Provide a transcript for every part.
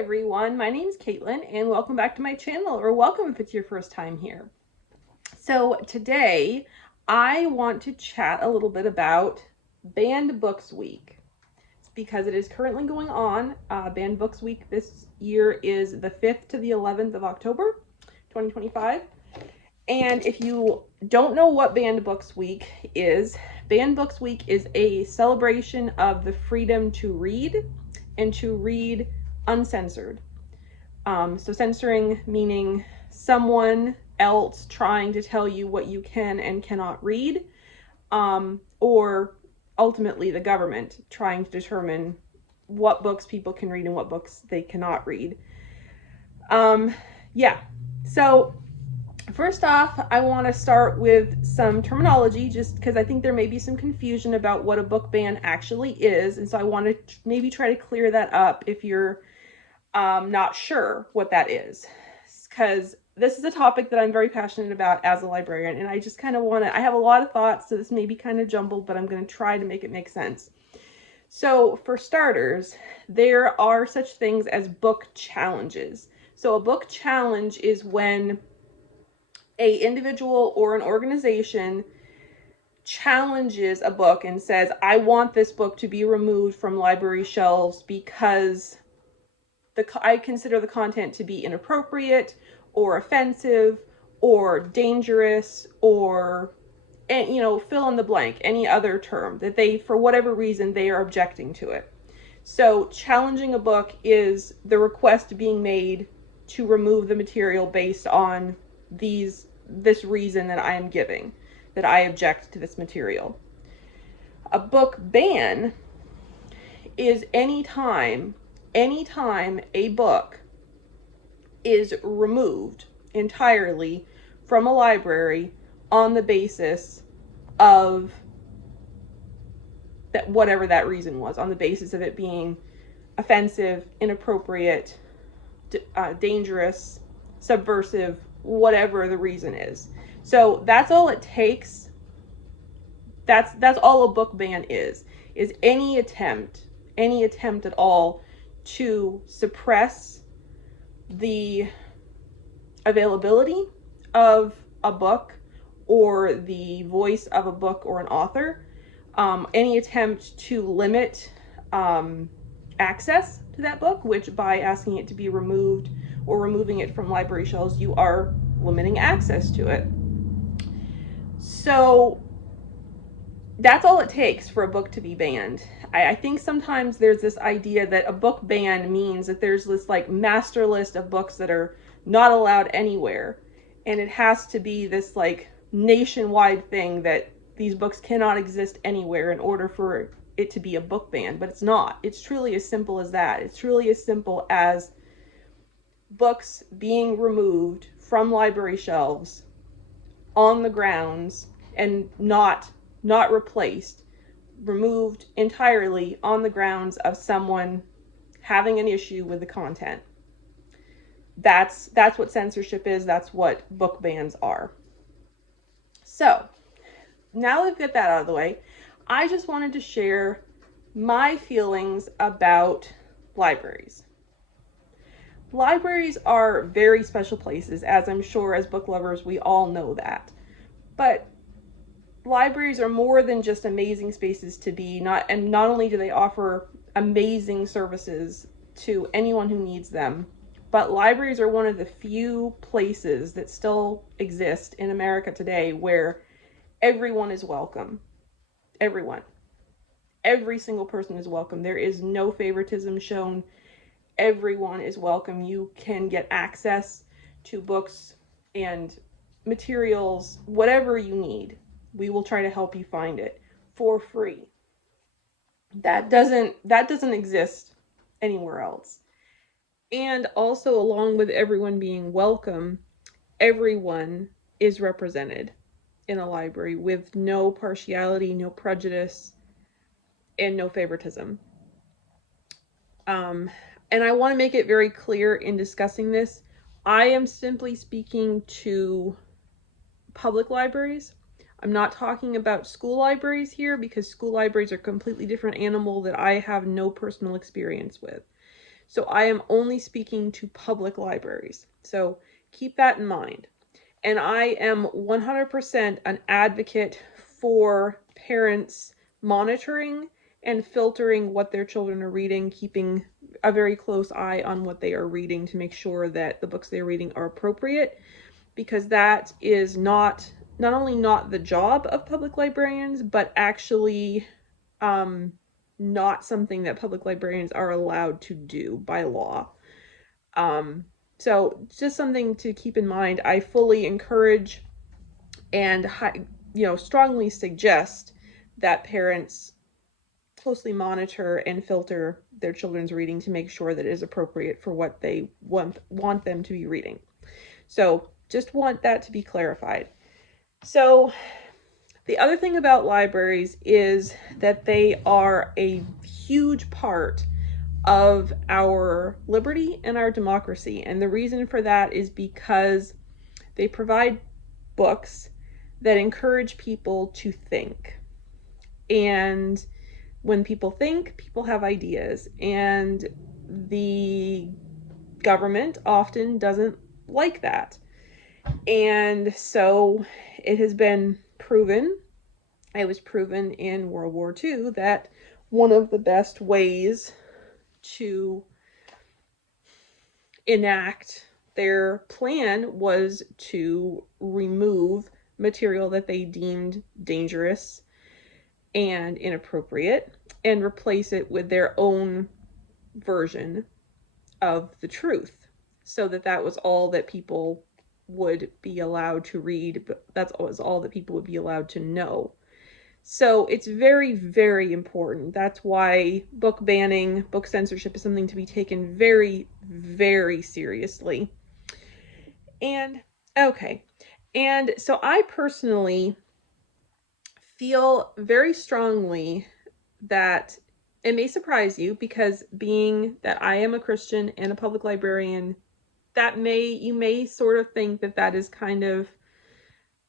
everyone, my name is Caitlyn and welcome back to my channel, or welcome if it's your first time here. So today I want to chat a little bit about Banned Books Week. It's because it is currently going on. Banned Books Week this year is the 5th to the 11th of October 2025. And if you don't know what Banned Books Week is, Banned Books Week is a celebration of the freedom to read and to read uncensored. So censoring meaning someone else trying to tell you what you can and cannot read, or ultimately the government trying to determine what books people can read and what books they cannot read. So first off, I want to start with some terminology, just because I think there may be some confusion about what a book ban actually is, and so I want to maybe try to clear that up if you're not sure what that is, because this is a topic that I'm very passionate about as a librarian, and I just kind of want to, I have a lot of thoughts, so this may be kind of jumbled, but I'm going to try to make it make sense. So for starters, there are such things as book challenges. So a book challenge is when an individual or an organization challenges a book and says, I want this book to be removed from library shelves because I consider the content to be inappropriate or offensive or dangerous, or, and fill in the blank, any other term that they, for whatever reason, they are objecting to it. So challenging a book is the request being made to remove the material based on this reason that I am giving, that I object to this material. A book ban is anytime a book is removed entirely from a library on the basis of that, whatever that reason was, on the basis of it being offensive, inappropriate, dangerous, subversive, whatever the reason is. So that's all it takes. That's all a book ban is any attempt at all to suppress the availability of a book or the voice of a book or an author, any attempt to limit access to that book, which by asking it to be removed or removing it from library shelves, you are limiting access to it. So that's all it takes for a book to be banned. I think sometimes there's this idea that a book ban means that there's this like master list of books that are not allowed anywhere, and it has to be this like nationwide thing that these books cannot exist anywhere in order for it to be a book ban. But it's not. It's truly as simple as that. It's truly as simple as books being removed from library shelves on the grounds and not replaced, removed entirely on the grounds of someone having an issue with the content. That's what censorship is. That's what book bans are. So now that we've got that out of the way, I just wanted to share my feelings about libraries. Libraries are very special places, as I'm sure as book lovers we all know that. But libraries are more than just amazing spaces to be, not only do they offer amazing services to anyone who needs them, but libraries are one of the few places that still exist in America today where everyone is welcome. Everyone. Every single person is welcome. There is no favoritism shown. Everyone is welcome. You can get access to books and materials, whatever you need. We will try to help you find it for free. That doesn't exist anywhere else. And also, along with everyone being welcome, everyone is represented in a library with no partiality, no prejudice, and no favoritism. And I want to make it very clear in discussing this, I am simply speaking to public libraries. I'm not talking about school libraries here, because school libraries are a completely different animal that I have no personal experience with. So I am only speaking to public libraries. So keep that in mind. And I am 100% an advocate for parents monitoring and filtering what their children are reading, keeping a very close eye on what they are reading to make sure that the books they're reading are appropriate, because that is not only not the job of public librarians, but actually not something that public librarians are allowed to do by law. So just something to keep in mind. I fully encourage and strongly suggest that parents closely monitor and filter their children's reading to make sure that it is appropriate for what they want them to be reading. So just want that to be clarified. So the other thing about libraries is that they are a huge part of our liberty and our democracy. And the reason for that is because they provide books that encourage people to think. And when people think, people have ideas. And the government often doesn't like that. And so it has been proven, it was proven in World War II, that one of the best ways to enact their plan was to remove material that they deemed dangerous and inappropriate and replace it with their own version of the truth, so that was all that people would be allowed to read, but that's all that people would be allowed to know. So it's very, very important. That's why book banning, book censorship is something to be taken very, very seriously. And okay. And so I personally feel very strongly that it may surprise you, because being that I am a Christian and a public librarian, you may sort of think that is kind of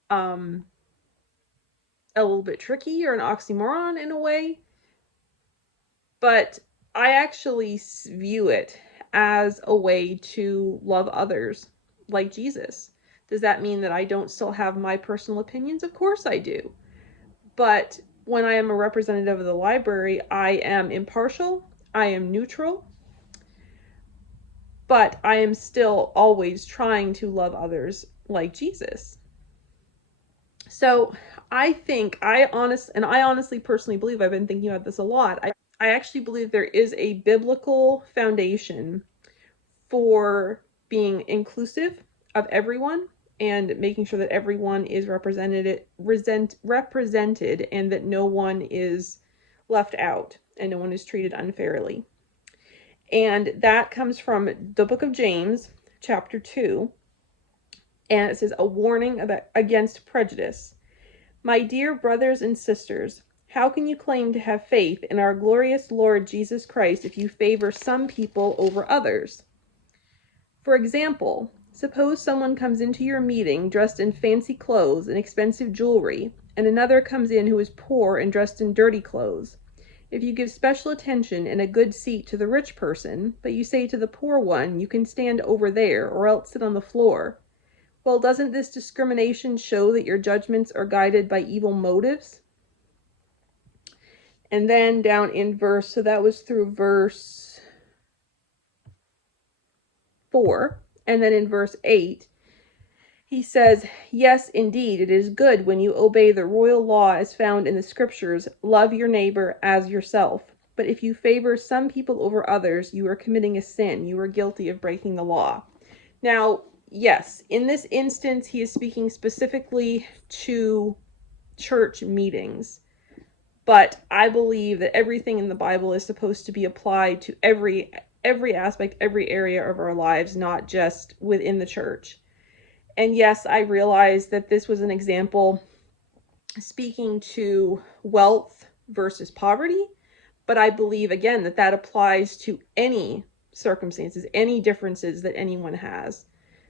a little bit tricky or an oxymoron in a way. But I actually view it as a way to love others like Jesus. Does that mean that I don't still have my personal opinions? Of course I do. But when I am a representative of the library, I am impartial, I am neutral, but I am still always trying to love others like Jesus. So I think, I honestly personally believe, I've been thinking about this a lot, I actually believe there is a biblical foundation for being inclusive of everyone and making sure that everyone is represented and that no one is left out and no one is treated unfairly. And that comes from the book of James, chapter 2. And it says, a warning against prejudice. My dear brothers and sisters, how can you claim to have faith in our glorious Lord Jesus Christ if you favor some people over others? For example, suppose someone comes into your meeting dressed in fancy clothes and expensive jewelry, and another comes in who is poor and dressed in dirty clothes. If you give special attention and a good seat to the rich person, but you say to the poor one, you can stand over there or else sit on the floor, well, doesn't this discrimination show that your judgments are guided by evil motives? And then down in so that was through verse 4. And then in verse 8, he says, yes, indeed, it is good when you obey the royal law as found in the scriptures, love your neighbor as yourself. But if you favor some people over others, you are committing a sin. You are guilty of breaking the law. Now, yes, in this instance, he is speaking specifically to church meetings. But I believe that everything in the Bible is supposed to be applied to every aspect, every area of our lives, not just within the church. And yes, I realize that this was an example speaking to wealth versus poverty, but I believe, again, that applies to any circumstances, any differences that anyone has.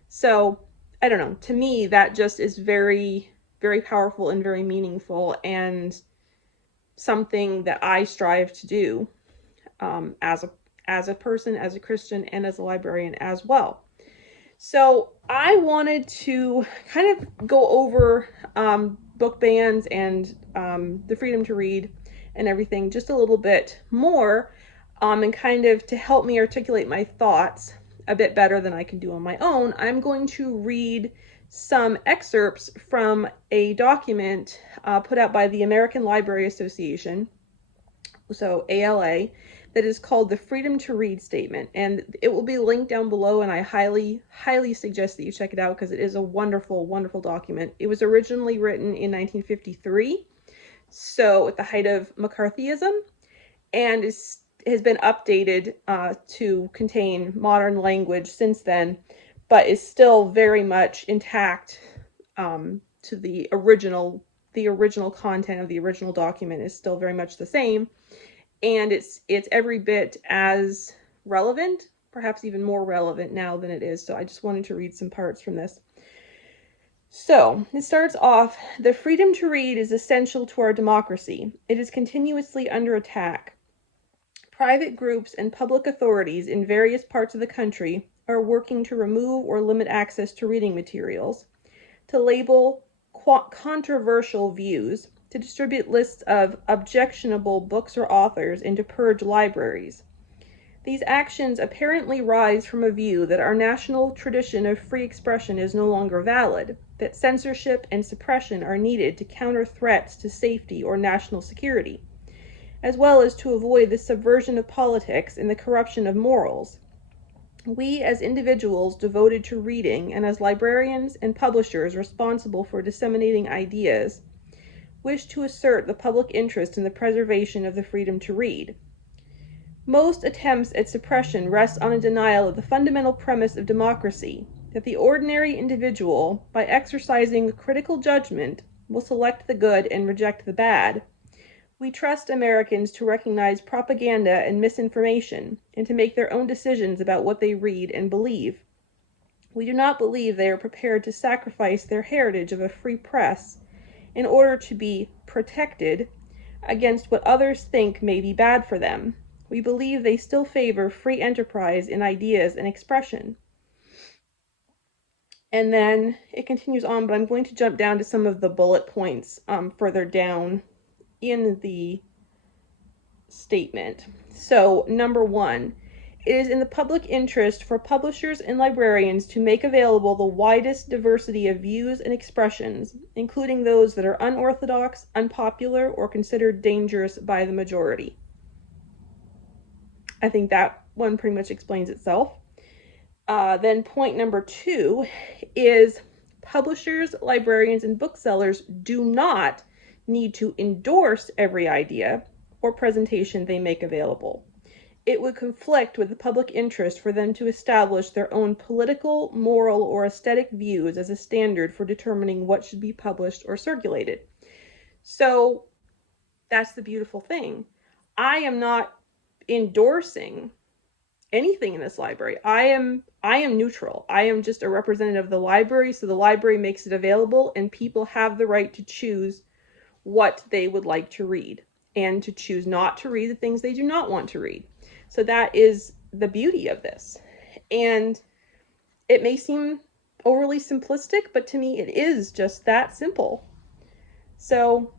So, I don't know, to me, that just is very, very powerful and very meaningful, and something that I strive to do as as a person, as a Christian, and as a librarian as well. So I wanted to kind of go over book bans and the freedom to read and everything just a little bit more, and kind of to help me articulate my thoughts a bit better than I can do on my own. I'm going to read some excerpts from a document put out by the American Library Association, so ALA, that is called the Freedom to Read Statement. And it will be linked down below, and I highly, highly suggest that you check it out because it is a wonderful, wonderful document. It was originally written in 1953, so at the height of McCarthyism, and has been updated to contain modern language since then, but is still very much intact to the original content of the original document is still very much the same, and it's every bit as relevant, perhaps even more relevant now than it is. So I just wanted to read some parts from this. So it starts off, the freedom to read is essential to our democracy. It is continuously under attack. Private groups and public authorities in various parts of the country are working to remove or limit access to reading materials, to label controversial views, to distribute lists of objectionable books or authors, and to purge libraries. These actions apparently rise from a view that our national tradition of free expression is no longer valid, that censorship and suppression are needed to counter threats to safety or national security, as well as to avoid the subversion of politics and the corruption of morals. We, as individuals devoted to reading, and as librarians and publishers responsible for disseminating ideas, wish to assert the public interest in the preservation of the freedom to read. Most attempts at suppression rest on a denial of the fundamental premise of democracy, that the ordinary individual, by exercising critical judgment, will select the good and reject the bad. We trust Americans to recognize propaganda and misinformation, and to make their own decisions about what they read and believe. We do not believe they are prepared to sacrifice their heritage of a free press in order to be protected against what others think may be bad for them. We believe they still favor free enterprise in ideas and expression. And then it continues on, but I'm going to jump down to some of the bullet points further down in the statement. So, number 1, it is in the public interest for publishers and librarians to make available the widest diversity of views and expressions, including those that are unorthodox, unpopular, or considered dangerous by the majority. I think that one pretty much explains itself. Then point number 2 is publishers, librarians, and booksellers do not need to endorse every idea or presentation they make available. It would conflict with the public interest for them to establish their own political, moral, or aesthetic views as a standard for determining what should be published or circulated. So that's the beautiful thing. I am not endorsing anything in this library. I am neutral. I am just a representative of the library, so the library makes it available, and people have the right to choose what they would like to read and to choose not to read the things they do not want to read. So that is the beauty of this. And it may seem overly simplistic, but to me it is just that simple. So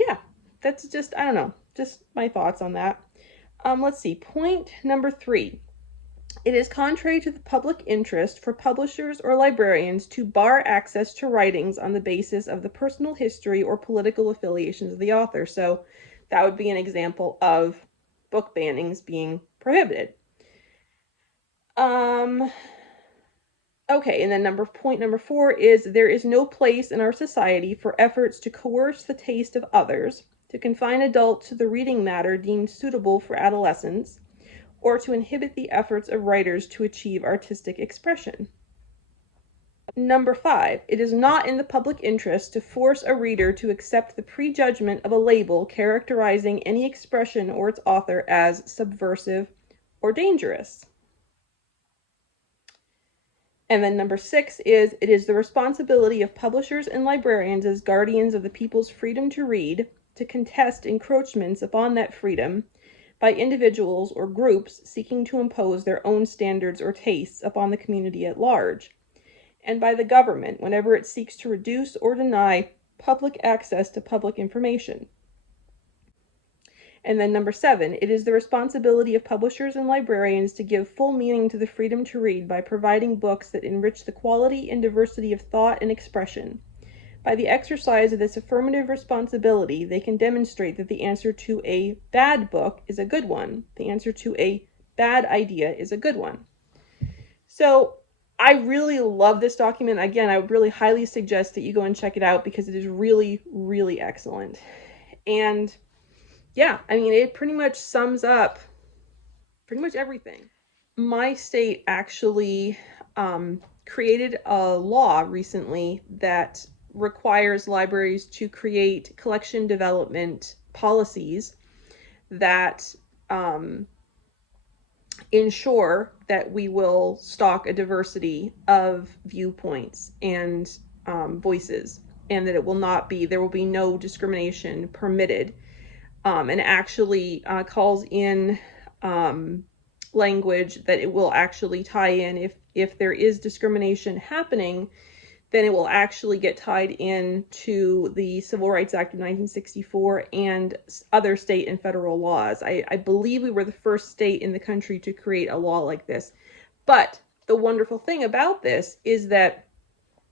yeah, that's just, I don't know, just my thoughts on that. Let's see, point number 3. It is contrary to the public interest for publishers or librarians to bar access to writings on the basis of the personal history or political affiliations of the author. So that would be an example of book bannings being prohibited. Okay, and then point number 4 is there is no place in our society for efforts to coerce the taste of others, to confine adults to the reading matter deemed suitable for adolescents, or to inhibit the efforts of writers to achieve artistic expression. Number 5, it is not in the public interest to force a reader to accept the prejudgment of a label characterizing any expression or its author as subversive or dangerous. And then number 6 is, it is the responsibility of publishers and librarians as guardians of the people's freedom to read to contest encroachments upon that freedom by individuals or groups seeking to impose their own standards or tastes upon the community at large, and by the government whenever it seeks to reduce or deny public access to public information. And then number 7, it is the responsibility of publishers and librarians to give full meaning to the freedom to read by providing books that enrich the quality and diversity of thought and expression. By the exercise of this affirmative responsibility, they can demonstrate that the answer to a bad book is a good one. The answer to a bad idea is a good one. So I really love this document. Again, I would really highly suggest that you go and check it out because it is really, really excellent. And yeah, I mean, it pretty much sums up pretty much everything. My state actually created a law recently that requires libraries to create collection development policies that ensure that we will stock a diversity of viewpoints and voices, and that there will be no discrimination permitted, and actually calls in language that it will actually tie in if there is discrimination happening, then it will actually get tied in to the Civil Rights Act of 1964 and other state and federal laws. I believe we were the first state in the country to create a law like this. But the wonderful thing about this is that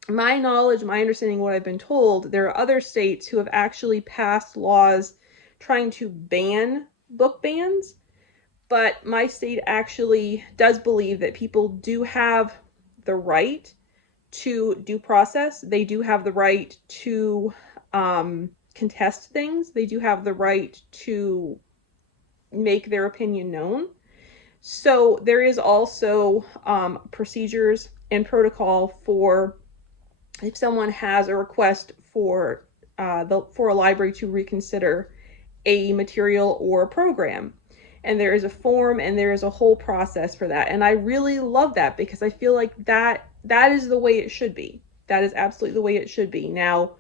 my knowledge, my understanding, what I've been told, there are other states who have actually passed laws trying to ban book bans. But my state actually does believe that people do have the right to due process. They do have the right to contest things. They do have the right to make their opinion known. So there is also procedures and protocol for if someone has a request for a library to reconsider a material or a program. And there is a form and there is a whole process for that. And I really love that because I feel like that is the way it should be. That is absolutely the way it should be. Now,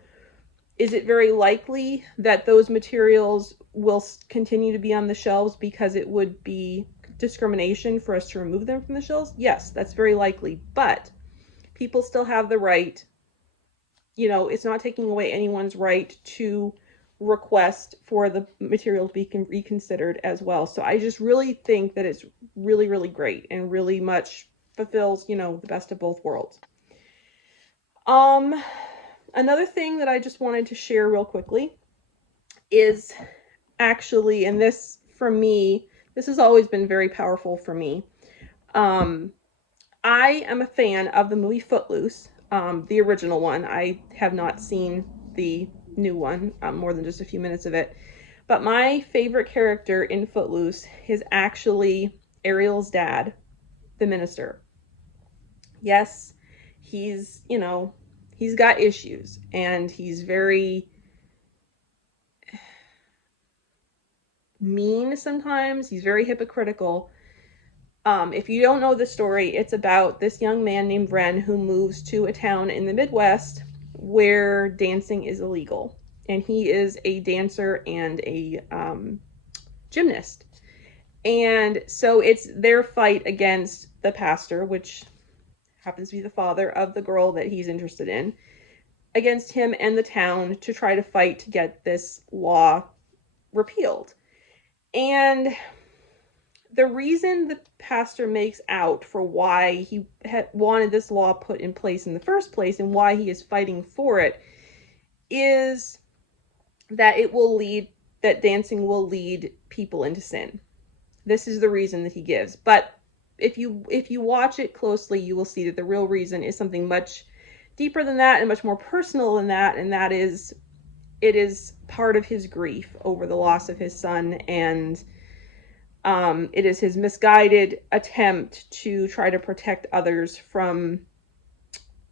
is it very likely that those materials will continue to be on the shelves because it would be discrimination for us to remove them from the shelves? Yes, that's very likely. But people still have the right, it's not taking away anyone's right to request for the material to be reconsidered as well. So I just really think that it's really, really great and really much fulfills, the best of both worlds. Another thing that I just wanted to share real quickly is actually, and this for me, this has always been very powerful for me. I am a fan of the movie Footloose, the original one. I have not seen the new one, more than just a few minutes of it. But my favorite character in Footloose is actually Ariel's dad, the minister. Yes, he's got issues and he's very mean sometimes. He's very hypocritical. If you don't know the story, it's about this young man named Ren who moves to a town in the Midwest where dancing is illegal. And he is a dancer and a gymnast. And so it's their fight against the pastor, which happens to be the father of the girl that he's interested in, against him and the town to try to fight to get this law repealed. And the reason the pastor makes out for why he wanted this law put in place in the first place and why he is fighting for it is that that dancing will lead people into sin. This is the reason that he gives. But if you watch it closely, you will see that the real reason is something much deeper than that and much more personal than that, and that is it is part of his grief over the loss of his son, and it is his misguided attempt to try to protect others from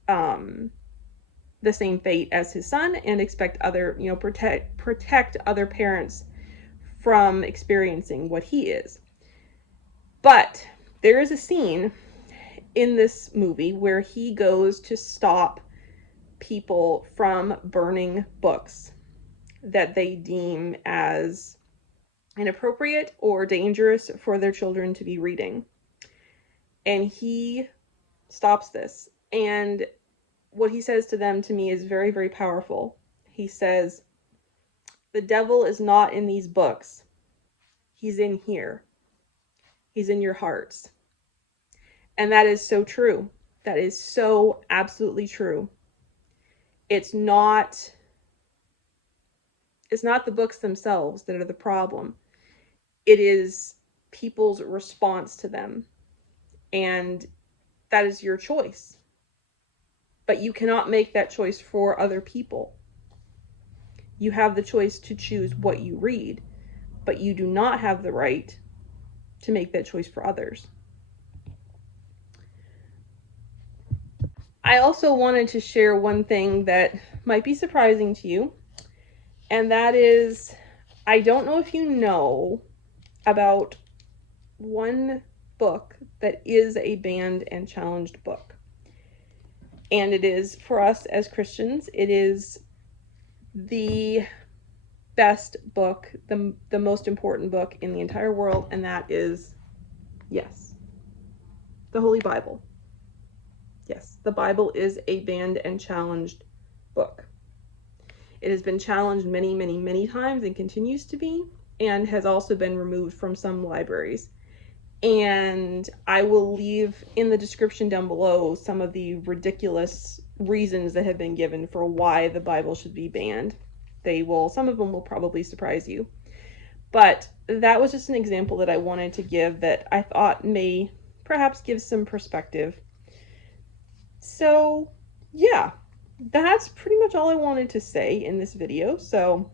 the same fate as his son, and protect other parents from experiencing what he is. But there is a scene in this movie where he goes to stop people from burning books that they deem as inappropriate or dangerous for their children to be reading. And he stops this. And what he says to them to me is very, very powerful. He says, the devil is not in these books. He's in here. He's in your hearts. And that is so true. That is so absolutely true. It's not the books themselves that are the problem. It is people's response to them. And that is your choice. But you cannot make that choice for other people. You have the choice to choose what you read, but you do not have the right to make that choice for others. I also wanted to share one thing that might be surprising to you, and that is, I don't know if you know about one book that is a banned and challenged book. And it is, for us as Christians, it is the best book, the most important book in the entire world, and that is, yes, the Holy Bible. Yes, the Bible is a banned and challenged book. It has been challenged many, many, many times and continues to be, and has also been removed from some libraries. And I will leave in the description down below some of the ridiculous reasons that have been given for why the Bible should be banned. Some of them will probably surprise you. But that was just an example that I wanted to give that I thought may perhaps give some perspective. So, yeah, that's pretty much all I wanted to say in this video. So,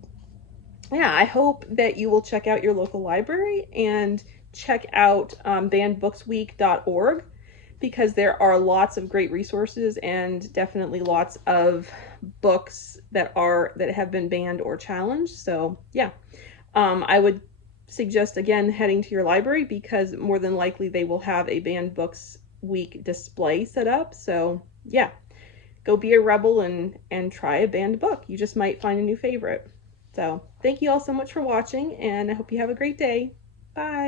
yeah, I hope that you will check out your local library and check out bannedbooksweek.org, because there are lots of great resources and definitely lots of books that have been banned or challenged. So yeah, I would suggest again heading to your library, because more than likely they will have a Banned Books Week display set up. So yeah, go be a rebel and try a banned book. You just might find a new favorite. So thank you all so much for watching, and I hope you have a great day. Bye.